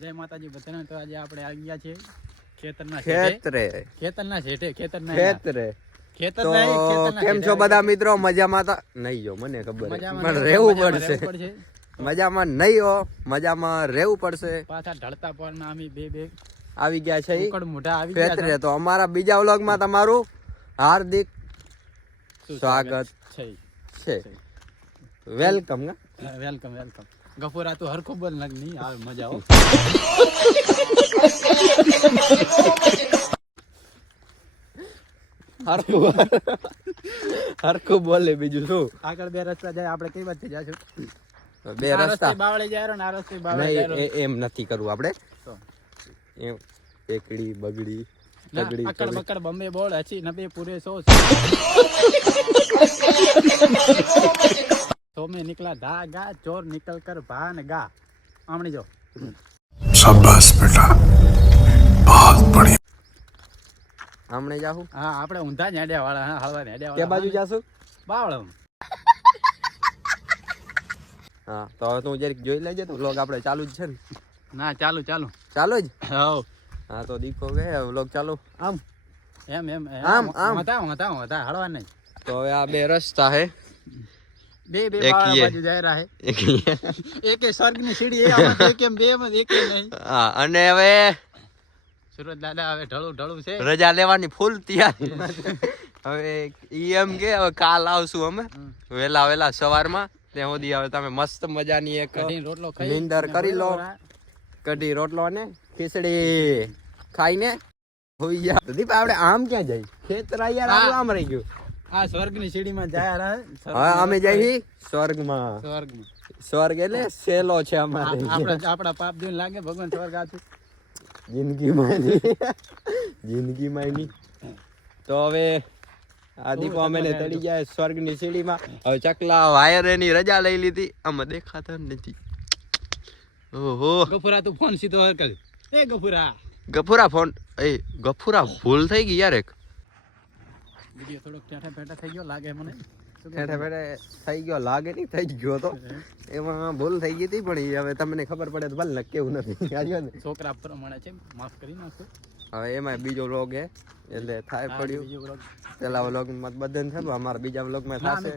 જય માતાજી બધાને. તો આજે આપણે આવી ગયા છીએ ખેતરના ખેતર કેમ છો બધા મિત્રો? મજામાં તો નહીં જો મને ખબર પણ રહેવું પડશે. મજામાં નહીં હો, મજામાં રહેવું પડશે. પાછા ઢળતા પણ આમી બે આવી ગયા છે મોઢા આવી ગયા ખેતરે. તો અમારા બીજા વ્લોગમાં તમારું હાર્દિક સ્વાગત છે. વેલકમ. વેલકમ. ગફુરા તું હરખું બોલ નહીં આવે મજા આવો. હરખું બોલે બીજું શું? આગળ બે રસ્તા જાય, આપણે કઈ બાજુ જાશું? બે રસ્તા બાવળે જાય ને આ રસ્તે બાવળે જાય. એમ નથી કરવું આપણે. એમ એકડી બગડી અકડ બકડ બમ્બે બોલ હચી નબે પૂરે 100 तो में निकला धागा चोर निकल कर भान गा. आमणी जो शाबाश बेटा बहुत बढ़िया. આમણે જાહુ. હા આપણે ઊંધા નેડ્યા વાળા. હા હળવા નેડ્યા કે વાળા. બાજુ જાશું? બાવળમ. હા તો હવે તું જરીક જોઈ લેજે. તો વ્લોગ આપણે ચાલુ જ છે ને? ના ચાલુ ચાલુ જ. હાઉ. હા તો દીપો કે વ્લોગ ચાલુ. આમ હતા હળવા નહીં. તો હવે આ બે રસ્તા હે. બે બાવળા બાજુ જાય રહે. એક સ્વર્ગની સીડી એ આમાં એક એમ બે માં એક નહીં. હા અને હવે સુરત દાદા હવે ઢળું છે. રજા લેવાની ફૂલ તૈયારી. હવે ઈ એમ કે હવે કાલ આવશું અમે વેલા સવારમાં. ત્યાં સુધી હવે તમે મસ્ત મજાની એક નીંદર કરી લો. કઢી રોટલો ને ખીચડી ખાઈને હોઈ જા. દીપ આપણે આમ ક્યાં જાય? ખેતર યાર આમ રહી ગયું. આ સ્વર્ગની સીડીમાં જાય રહે. હા અમે જઈ સ્વર્ગમાં. સ્વર્ગ એટલે સેલો છે અમારે. આપડા પાપ જોઈને લાગે ભગવાન સ્વર્ગ આછું જિંદગીમાં નહીં. તો હવે આ દીપો અમે તળી જાય સ્વર્ગની સીડીમાં. હવે ચકલા વાયરેની રજા લઈ લીધી. આમાં દેખાતા નથી. ઓહો ગફુરા તું ફોન સીધો કર. એ ગફુરા ફોન. ગફુરા ભૂલ થઈ ગઈ યાર. એક વિડિયો થોડોક ઠેઠા ફેટા થઈ ગયો લાગે મને. ઠેઠા ફેટા થઈ ગયો લાગે નહીં, થઈ ગયો તો એમાં ભૂલ થઈ ગઈ હતી. પણ હવે તમને ખબર પડે તો ભલે કેવું નથી. છોકરા પ્રમાણે છે, માફ કરી નાખો. હવે એમાં બીજો વ્લોગ હે એટલે થાય પડ્યું. પેલા વ્લોગમાં બધાને થયું, અમારા બીજા વ્લોગમાં થશે.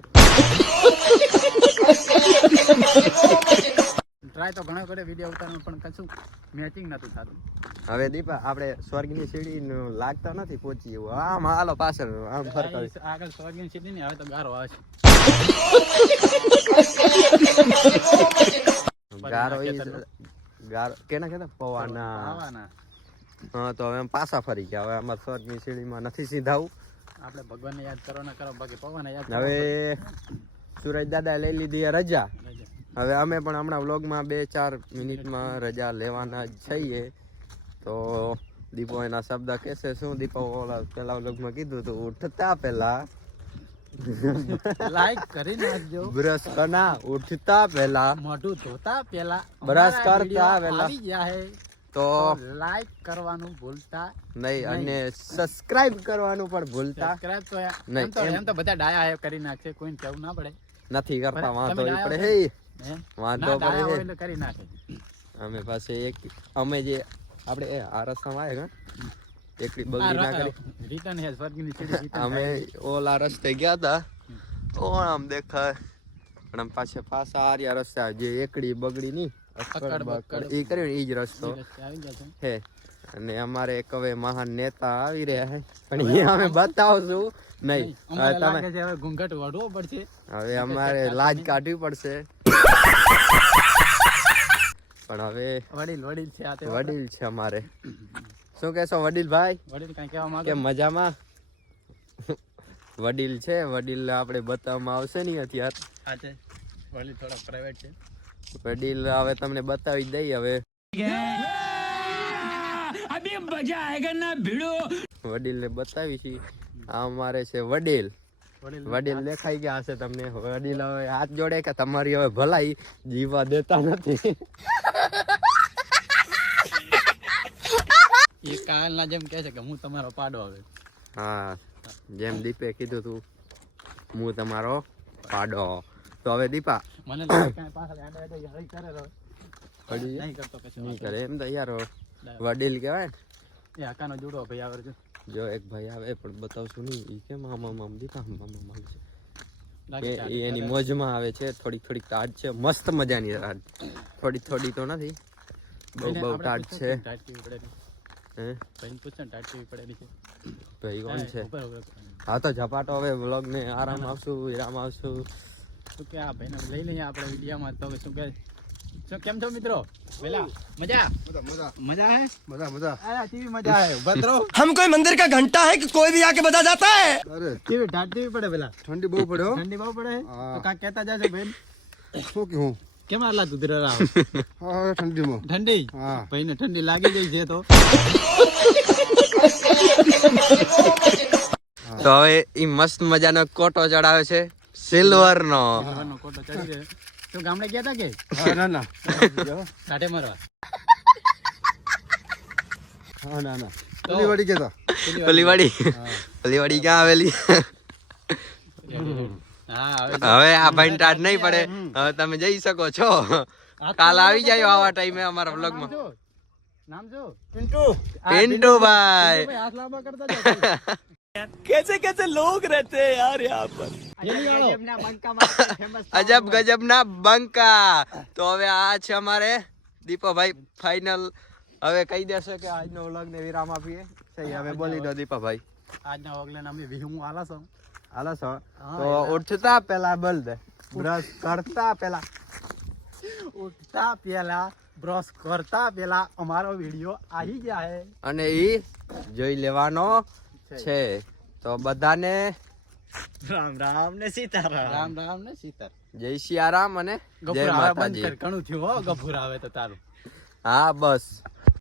ટ્રાય તો ઘણો કરે વિડિયો ઉતારવાનો પણ કશું મેચિંગ નતું થતું. હવે દીપા આપણે સ્વર્ગની સીડી લાગતા નથી પહોંચી એવું. આમ હાલો પાછળ આમ ફરતા આગળ સ્વર્ગની સીડી ને હવે તો ગારો આવે છે. ગારો કેના કેતા પવાના. હા તો હવે પાછા ફરી ગયા. હવે અમારે સ્વર્ગની સીડીમાં નથી સીધાવું. આપણે ભગવાનને યાદ કરો ના કરો, બાકી પવાને યાદ. હવે સુરજ દાદા લઈ લીધી રજા. હવે અમે પણ હમણાં વ્લોગમાં 2-4 મિનિટમાં રજા લેવાના જ છીએ. તો દીપો એના શબ્દ કહેશે. શું દીપો? પેલા વ્લોગમાં કીધું તું ઉઠતા પહેલા લાઈક કરી નાખજો. બ્રશ કરના ઉઠતા પહેલા મોઢું ધોતા પહેલા બ્રશ કરતા પહેલા આવી જાય તો લાઈક કરવાનું ભૂલતા નહીં અને સબસ્ક્રાઇબ કરવાનું પણ ભૂલતા સબસ્ક્રાઇબ તો એમ તો બધા ડાયા હે કરી નાખશે, કોઈને કેવું ના પડે. નથી કરતા. વાંધો પડે હે વાંધો પડે કરી નાખે. અમે પાસે એક અમે જે આપણે આ રસ્તામાં આવે એકડી બગડી ના કરી રિટર્ન હે સ્વર્ગની સીડી. અમે ઓલા રસ્તે ગયા હતા. આમ દેખાય પણ પાછા આર્યા રસ્તા જે એકડી બગડી ની એ કર્યું ને એ જ રસ્તો હે. અને અમારે એક હવે મહાન નેતા આવી રહ્યા છે પણ એ અમે બતાવશું નહીં. હવે ઘૂંઘટ વાળવો પડશે. હવે અમારે લાજ કાઢવી પડશે. પણ હવે વડીલ છે વડીલ છે અમારે. શું કહેશો વડીલ ભાઈ? વડીલ કઈ કહેવા માંગે? કે મજામાં? વડીલ છે, વડીલ આપણે બતાવવામાં આવશે નહીં અત્યારે. હા છે વડીલ થોડા પ્રાઇવેટ છે. વડીલ હવે તમને બતાવી દઈ. હવે વડીલ ને બતાવી છે. આ અમારે છે વડીલ. વડીલ દેખાઈ ગયા હશે તમને. વડીલ હવે હાથ જોડે કે તમારી હવે ભલાઈ જીવવા દેતા નથી. એ કાલના જેમ કહે છે કે હું તમારો પાડો. હવે હા જેમ દીપે કીધું તું હું તમારો પાડો. તો હવે દીપા મને પાછળ પડી નહીં કરતો કશું નહીં કરે એમ તો યાર વડીલ કહેવાય ને. એ આકાનો જુડો ભાઈ આવે છે જો એક ભાઈ આવે પણ બતાવશું નહીં ઈ કે મામા મામ દીપા મામા મામ છે લાગે એ એની મોજમાં આવે છે. થોડીક થોડીક ટાઢ છે, મસ્ત મજાની ટાઢ, થોડી થોડી તો નથી, બહુ બહુ ટાઢ છે. ટાઈટ કેવી પડે હે ભાઈ પૂછો ટાઈટ કેવી પડેલી છે ભાઈ કોણ છે? ઉપર ઉપર હા તો ઝપાટો હવે વ્લોગ ને આરામ આવશું, વિરામ આવશું. શું કે આ ભાઈને લઈ લઈએ આપણે વિડીયોમાં તો શું કે શું કેમ છો મિત્રો? પેલા મજા મજા હે मजा આ ટીવી મજા હે ભદ્રો हम कोई मंदिर का घंटा है कि कोई भी आके बजा जाता है. अरे ટીવી ટાટ કેવી પડે પેલા ठंडी बहुत पड़े हो ઠંડી બહુ પડે હા. તો કાંક કહેતા જાજો બેન શું કહું કેમ આટલા દુધરા રાવ હા ઠંડીમાં ઠંડી હા ભાઈને ઠંડી લાગી ગઈ છે તો તો હવે ઈ મસ્ત મજાનો કોટો ચડાવે છે સિલ્વર નો. ભગવાનનો કોટો ચડી ગયો તો ગામડે ગયા તા કે હા ના ના કાઢે મારવા હા ના ના પેલી વાડી કેતા પલીવાડી પલીવાડી ક્યાં આવેલી? હા હવે હવે આ ભાઈ ટાઢ નહીં પડે, હવે તમે જઈ શકો છો. કાલ આવી જાય આવા ટાઈમે અમારા વ્લોગ માં. નામ જો પિન્ટુભાઈ હાથ લાંબા કરતા જાઓ कैसे कैसे लोग रहते हैं यार यहाँ पर. અજબ ગજબ ના બંકા. તો હવે આ છે અમારે દીપાભાઈ ફાઇનલ. હવે કહી દેશે કે આજનો વ્લોગ ને વિરામ આપીએ. સહી હવે બોલી દો દીપાભાઈ. આજના ઓગલે અમે વિહું આલા છો હાલો છો તો ઉઠતા પેલા બોલ દે, બ્રશ કરતા પેલા. ઉઠતા પહેલા બ્રશ કરતા પહેલા અમારો વિડિયો આવી ગયા હે અને ઈ જોઈ લેવાનો છે. તો બધાને राम राम ने सीताराम. રામ રામ ને સીતર જય સિયારામ અને જય ગફુર આવે બંધ માતાજી. કર ઘણું થયું હો ગફુર આવે તો તારું હા બસ